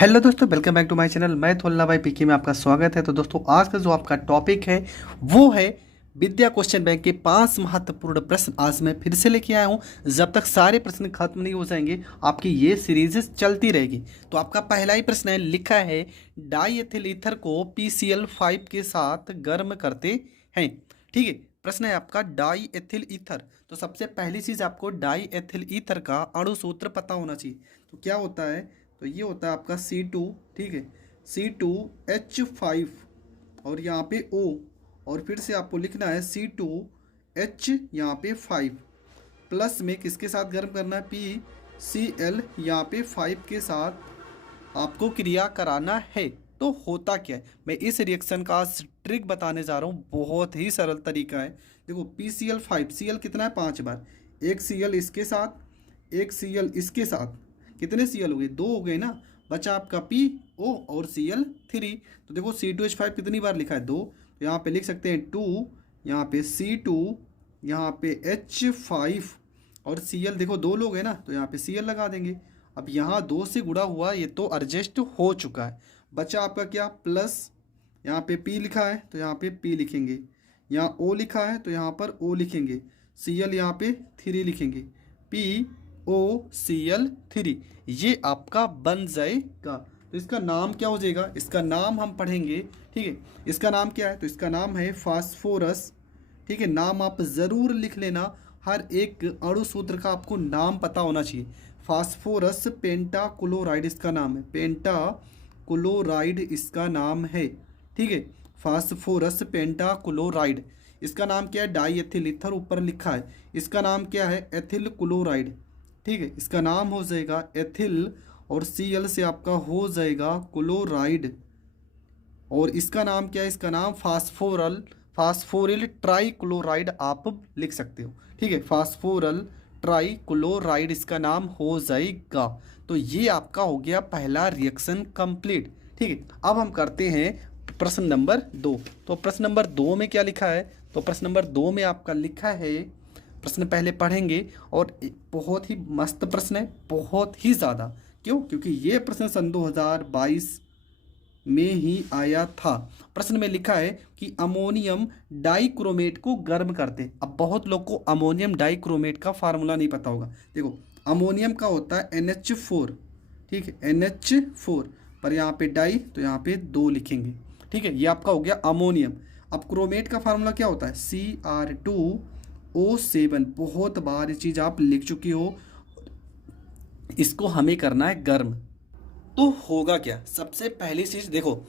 Hello दोस्तों, welcome back to my channel. मैं थोल्ला भाई पीके में आपका स्वागत है। तो दोस्तों, आज का जो आपका टॉपिक है वो है विद्या क्वेश्चन बैंक के 5 महत्वपूर्ण प्रश्न। आज मैं फिर से लेके आया हूँ। जब तक सारे प्रश्न खत्म नहीं हो जाएंगे आपकी ये सीरीज चलती रहेगी। तो आपका पहला ही प्रश्न है, लिखा है डाई एथिल ईथर को PCl5 के साथ गर्म करते हैं। ठीक है, प्रश्न है आपका डाई एथिल ईथर। तो सबसे पहली चीज़ आपको डाई एथिल ईथर का अणु सूत्र पता होना चाहिए। तो क्या होता है, तो ये होता है आपका C2। ठीक है, C2H5 और यहाँ पे O, और फिर से आपको लिखना है C2H यहाँ पे 5 प्लस में किसके साथ गर्म करना है, PCl यहाँ पे 5 के साथ आपको क्रिया कराना है। तो होता क्या है, मैं इस रिएक्शन का ट्रिक बताने जा रहा हूँ। बहुत ही सरल तरीका है। देखो PCl5, Cl कितना है 5 बार, एक Cl इसके साथ, एक Cl इसके साथ, कितने Cl हो गए, 2 हो गए ना। बचा आपका PO और Cl3। तो देखो C2H5 कितनी बार लिखा है, 2। तो यहाँ पे लिख सकते हैं 2, यहाँ पे C2, यहाँ पे H5 और Cl, देखो 2 लोग हैं ना, तो यहाँ पे Cl लगा देंगे। अब यहाँ 2 से गुणा हुआ, ये तो एडजस्ट हो चुका है। बचा आपका क्या, प्लस, यहाँ पे P लिखा है तो यहाँ पे P लिखेंगे, यहाँ O लिखा है तो यहाँ पर O लिखेंगे, Cl यहाँ पे 3 लिखेंगे, POCl3। ये आपका बन जाएगा। तो इसका नाम क्या हो जाएगा, इसका नाम हम पढ़ेंगे। ठीक है, इसका नाम क्या है, तो इसका नाम है फास्फोरस। ठीक है, नाम आप ज़रूर लिख लेना। हर एक अणु सूत्र का आपको नाम पता होना चाहिए। फास्फोरस पेंटाक्लोराइड इसका नाम है, पेंटाक्लोराइड इसका नाम है। ठीक है, फास्फोरस पेंटाक्लोराइड। इसका नाम क्या है, डाई एथिल ईथर ऊपर लिखा है। इसका नाम क्या है, एथिल क्लोराइड। ठीक है, इसका नाम हो जाएगा एथिल और Cl से आपका हो जाएगा क्लोराइड। और इसका नाम क्या है, इसका नाम फास्फोरिल ट्राईक्लोराइड आप लिख सकते हो। ठीक है, फास्फोरल ट्राईक्लोराइड इसका नाम हो जाएगा। तो ये आपका हो गया पहला रिएक्शन कंप्लीट। ठीक है, अब हम करते हैं प्रश्न नंबर 2। तो प्रश्न नंबर 2 में क्या लिखा है, तो प्रश्न नंबर 2 में आपका लिखा है, प्रश्न पहले पढ़ेंगे। और बहुत ही मस्त प्रश्न है, बहुत ही ज़्यादा। क्यों, क्योंकि ये प्रश्न सन 2022 में ही आया था। प्रश्न में लिखा है कि अमोनियम डाइक्रोमेट को गर्म करते। अब बहुत लोग को अमोनियम डाइक्रोमेट का फार्मूला नहीं पता होगा। देखो अमोनियम का होता है NH4। ठीक है, NH4 पर यहाँ पे डाई तो यहाँ पे 2 लिखेंगे। ठीक है, ये आपका हो गया अमोनियम। अब क्रोमेट का फार्मूला क्या होता है, Cr2O7। बहुत बार ये चीज़ आप लिख चुकी हो। इसको हमें करना है गर्म। तो होगा क्या, सबसे पहली चीज देखो,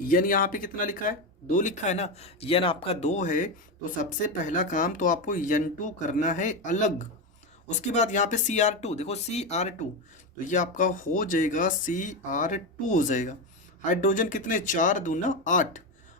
यन यहाँ पे कितना लिखा है, 2 लिखा है ना। यन आपका 2 है, तो सबसे पहला काम तो आपको N2 करना है अलग। उसके बाद यहाँ पे Cr2, देखो Cr2, तो ये आपका हो जाएगा Cr2 हो जाएगा। हाइड्रोजन कितने, 4 दूना 8।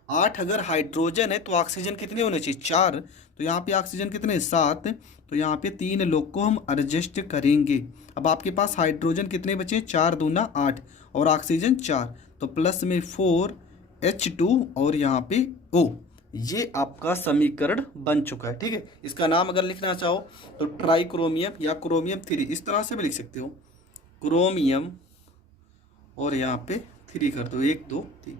8 अगर हाइड्रोजन है तो ऑक्सीजन कितने होने चाहिए, 4। तो यहाँ पे ऑक्सीजन कितने, 7। तो यहाँ पे 3 लोग को हम एडजस्ट करेंगे। अब आपके पास हाइड्रोजन कितने बचे, 4 दूना 8 और ऑक्सीजन 4। तो प्लस में 4H2 और यहाँ पे O। ये आपका समीकरण बन चुका है। ठीक है, इसका नाम अगर लिखना चाहो तो ट्राइक्रोमियम या क्रोमियम 3, इस तरह से भी लिख सकते हो, क्रोमियम और यहाँ पे 3 कर दो, 1 2 3,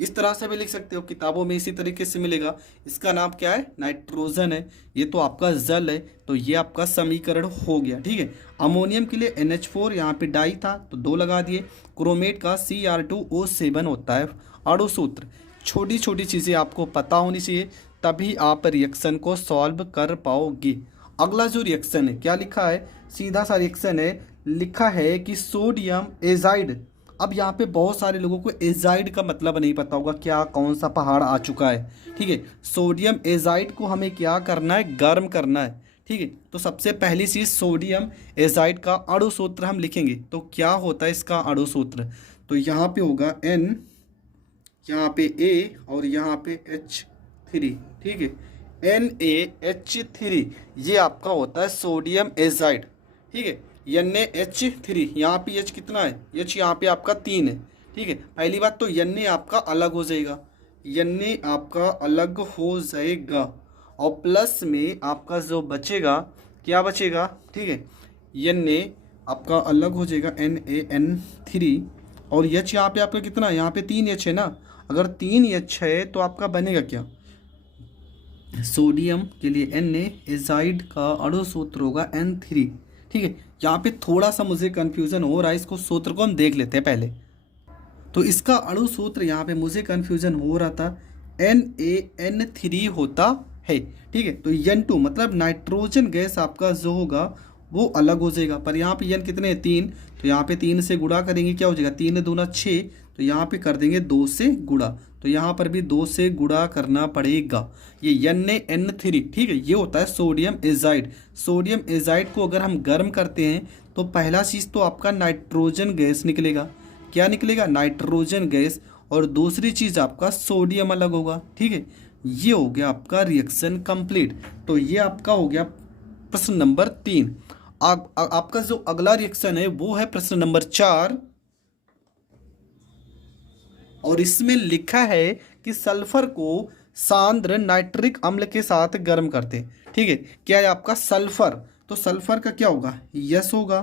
इस तरह से भी लिख सकते हो। किताबों में इसी तरीके से मिलेगा। इसका नाम क्या है, नाइट्रोजन है। ये तो आपका जल है। तो ये आपका समीकरण हो गया। ठीक है, अमोनियम के लिए NH4, यहाँ पे डाई था तो 2 लगा दिए। क्रोमेट का Cr2O7 होता है अणु सूत्र। छोटी छोटी चीज़ें आपको पता होनी चाहिए, तभी आप रिएक्शन को सॉल्व कर पाओगे। अगला जो रिएक्शन है, क्या लिखा है, सीधा सा रिएक्शन है। लिखा है कि सोडियम एजाइड। अब यहाँ पे बहुत सारे लोगों को एजाइड का मतलब नहीं पता होगा, क्या कौन सा पहाड़ आ चुका है। ठीक है, सोडियम एजाइड को हमें क्या करना है, गर्म करना है। ठीक है, तो सबसे पहली चीज़ सोडियम एजाइड का अणु सूत्र हम लिखेंगे। तो क्या होता है इसका अणु सूत्र, तो यहाँ पे होगा N, यहाँ पे A और यहाँ पे H3। ठीक है, NaH3, ये आपका होता है सोडियम एजाइड। ठीक है, NaH3, यहाँ पे H कितना है, H यहाँ पे आपका 3 है। ठीक है, पहली बात तो Na आपका अलग हो जाएगा, Na आपका अलग हो जाएगा। और प्लस में आपका जो बचेगा, क्या बचेगा, ठीक है, Na आपका अलग हो जाएगा NaN3 और एच यहाँ पे आपका कितना, यहाँ पे 3H है ना, अगर 3H है तो आपका बनेगा क्या, सोडियम के लिए Na एजाइड का अणु सूत्र होगा N3। ठीक है, यहाँ पे थोड़ा सा मुझे कन्फ्यूज़न हो रहा है, इसको सूत्र को हम देख लेते हैं पहले। तो इसका अणु सूत्र यहाँ पे मुझे कन्फ्यूज़न हो रहा था, NaN3 होता है। ठीक है, तो N2 मतलब नाइट्रोजन गैस आपका जो होगा वो अलग हो जाएगा, पर यहाँ पे N कितने हैं, 3, तो यहाँ पे 3 से गुणा करेंगे क्या हो जाएगा, 3 दूना 6, तो यहाँ पे कर देंगे 2 से गुणा, तो यहाँ पर भी 2 से गुणा करना पड़ेगा। ये NaN3, ठीक है, ये होता है सोडियम एजाइड। सोडियम एजाइड को अगर हम गर्म करते हैं तो पहला चीज़ तो आपका नाइट्रोजन गैस निकलेगा, क्या निकलेगा, नाइट्रोजन गैस, और दूसरी चीज़ आपका सोडियम अलग होगा। ठीक है, ये हो गया आपका रिएक्शन कंप्लीट। तो ये आपका हो गया प्रश्न नंबर 3। आपका जो अगला रिएक्शन है वो है प्रश्न नंबर 4, और इसमें लिखा है कि सल्फर को सांद्र नाइट्रिक अम्ल के साथ गर्म करते। ठीक है, क्या है आपका सल्फर, तो सल्फर का क्या होगा, यस होगा,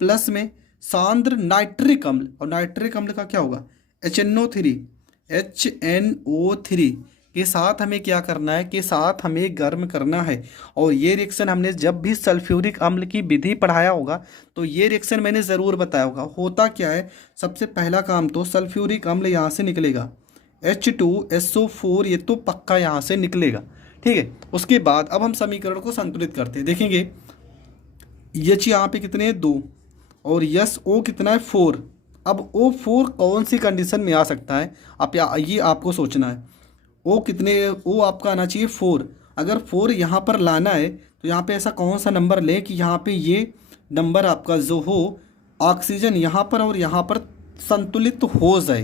प्लस में सांद्र नाइट्रिक अम्ल, और नाइट्रिक अम्ल का क्या होगा, HNO3 के साथ हमें क्या करना है, के साथ हमें गर्म करना है। और ये रिएक्शन हमने जब भी सल्फ्यूरिक अम्ल की विधि पढ़ाया होगा तो ये रिएक्शन मैंने ज़रूर बताया होगा। होता क्या है, सबसे पहला काम तो सल्फ्यूरिक अम्ल यहाँ से निकलेगा, H2SO4 ये तो पक्का यहाँ से निकलेगा। ठीक है, उसके बाद अब हम समीकरण को संतुलित करते हैं। देखेंगे H यहाँ पे कितने हैं, 2, और यस O कितना है, 4। अब O4 कौन सी कंडीशन में आ सकता है, आप ये आपको सोचना है। O कितने, O आपका आना चाहिए 4। अगर 4 यहाँ पर लाना है तो यहाँ पे ऐसा कौन सा नंबर ले कि यहाँ पे ये नंबर आपका जो हो ऑक्सीजन यहाँ पर और यहाँ पर संतुलित तो हो जाए।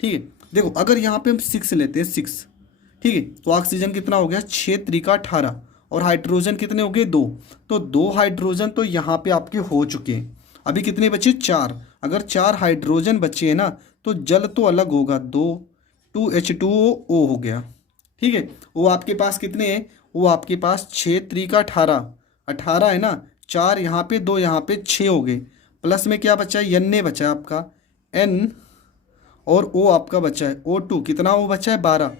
ठीक है, देखो अगर यहाँ पे हम 6 लेते हैं, 6, ठीक है, तो ऑक्सीजन कितना हो गया, 6 त्रिका 18, और हाइड्रोजन कितने हो गए, 2, तो 2 हाइड्रोजन तो यहाँ पे आपके हो चुके हैं। अभी कितने बचे, 4। अगर 4 हाइड्रोजन बचे हैं ना तो जल तो अलग होगा, 2H2O हो गया। ठीक है, वो आपके पास कितने हैं, वो आपके पास 6 त्रिका 18, 18 है ना, 4 यहाँ पे, 2 यहाँ पे, 6 हो गए। प्लस में क्या बचा है, Na बचा है आपका, N, और O आपका बचा है O2, कितना O बचा है, 12।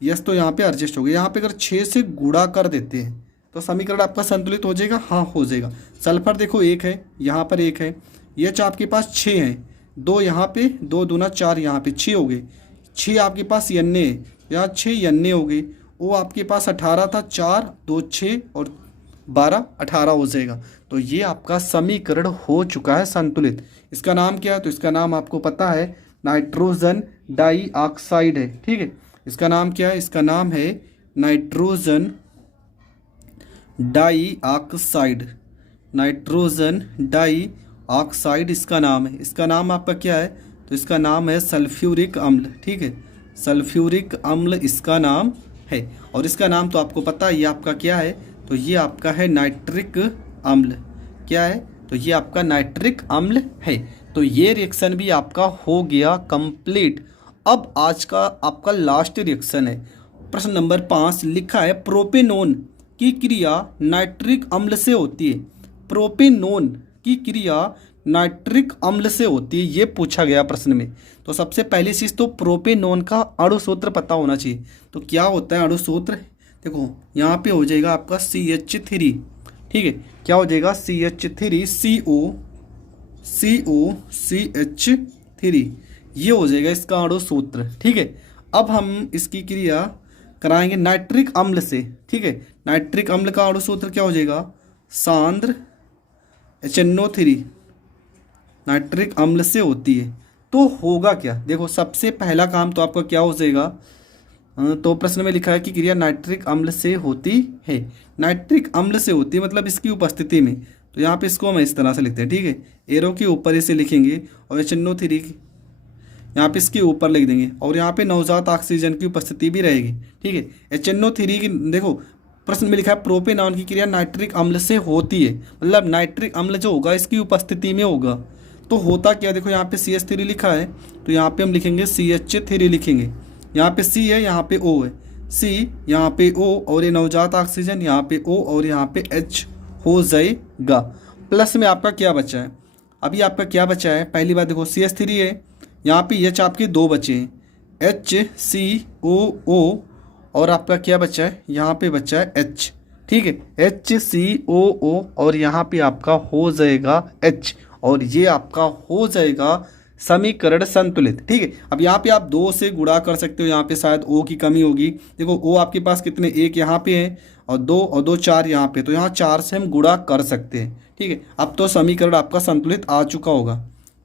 यस, तो यहाँ पे एडजस्ट हो गया। यहाँ पे अगर 6 से गुणा कर देते हैं तो समीकरण आपका संतुलित हो जाएगा, हाँ हो जाएगा। सल्फर देखो 1 है, यहाँ पर 1 है, ये आपके पास 6 हैं, 2 यहाँ पे, 2 दूना 4, यहाँ पे 6 हो गए, 6 आपके पास Na है, यहाँ 6 Na हो गए। वो आपके पास 18 था, 4 2 6 और 12 18 हो जाएगा। तो ये आपका समीकरण हो चुका है संतुलित। इसका नाम क्या है, तो इसका नाम आपको पता है नाइट्रोजन डाइऑक्साइड है। ठीक है, इसका नाम क्या है, इसका नाम है नाइट्रोजन डाइऑक्साइड, नाइट्रोजन डाइऑक्साइड इसका नाम है। इसका नाम आपका क्या है, तो इसका नाम है सल्फ्यूरिक अम्ल। ठीक है, सल्फ्यूरिक अम्ल इसका नाम है, और इसका नाम तो आपको पता है, ये आपका क्या है, तो ये आपका है नाइट्रिक अम्ल। क्या है, तो ये आपका नाइट्रिक अम्ल है। तो ये रिएक्शन भी आपका हो गया कंप्लीट। अब आज का आपका लास्ट रिएक्शन है, प्रश्न नंबर 5 लिखा है प्रोपेनोन की क्रिया नाइट्रिक अम्ल से होती है। प्रोपेनोन की क्रिया नाइट्रिक अम्ल से होती है, ये पूछा गया प्रश्न में। तो सबसे पहली चीज़ तो प्रोपेनोन का अणु सूत्र पता होना चाहिए। तो क्या होता है अणु सूत्र, देखो यहाँ पे हो जाएगा आपका CH3। ठीक है, क्या हो जाएगा, CH3 COCH3, ये हो जाएगा इसका अणु सूत्र। ठीक है, अब हम इसकी क्रिया कराएंगे नाइट्रिक अम्ल से। ठीक है, नाइट्रिक अम्ल का अणु सूत्र क्या हो जाएगा, सांद्र HNO3 नाइट्रिक अम्ल से होती है। तो होगा क्या, देखो सबसे पहला काम तो आपका क्या हो जाएगा, तो प्रश्न में लिखा है कि क्रिया नाइट्रिक अम्ल से होती है। नाइट्रिक अम्ल से होती है मतलब इसकी उपस्थिति में, तो यहाँ पे इसको हम इस तरह से लिखते हैं। ठीक है, एरो के ऊपर इसे लिखेंगे और HNO3 यहाँ पे इसके ऊपर लिख देंगे, और यहाँ पे नवजात ऑक्सीजन की उपस्थिति भी रहेगी। ठीक है, HNO3 की देखो प्रश्न में लिखा है प्रोपेनॉन की क्रिया नाइट्रिक अम्ल से होती है, मतलब नाइट्रिक अम्ल जो होगा इसकी उपस्थिति में होगा। तो होता क्या, देखो यहाँ पे CH3 लिखा है, तो यहाँ पे हम लिखेंगे CH3 लिखेंगे, यहाँ पे C है, यहाँ पे O है, C यहाँ पे O, और ये नवजात ऑक्सीजन यहाँ पे O और यहाँ पे H हो जाएगा। प्लस में आपका क्या बचा है, अभी आपका क्या बचा है, पहली बात देखो CH3 है, यहाँ पे एच आपके दो बचे हैं, HCOO, और आपका क्या बचा है, यहाँ पे बचा है H, ठीक है, HCOO, और यहाँ पे आपका हो जाएगा H, और ये आपका हो जाएगा समीकरण संतुलित। ठीक है, अब यहाँ पे आप दो से गुणा कर सकते हो, यहाँ पे शायद O की कमी होगी। देखो O आपके पास कितने, एक यहाँ पे है और दो चार यहाँ पे, तो यहाँ चार से हम गुणा कर सकते हैं। ठीक है, अब तो समीकरण आपका संतुलित आ चुका होगा।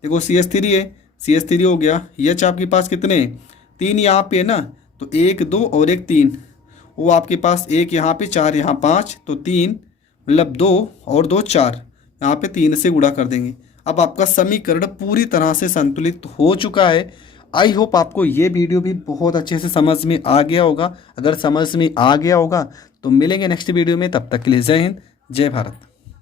देखो CH3 है, CH3 हो गया, H आपके पास कितने हैं, तीन यहाँ पे है ना, तो एक दो और एक तीन, वो आपके पास एक यहाँ पे चार यहाँ पाँच, तो तीन मतलब दो और दो चार, यहाँ पे तीन से गुणा कर देंगे। अब आपका समीकरण पूरी तरह से संतुलित हो चुका है। आई होप आपको ये वीडियो भी बहुत अच्छे से समझ में आ गया होगा। अगर समझ में आ गया होगा तो मिलेंगे नेक्स्ट वीडियो में, तब तक के लिए जय हिंद, जय भारत।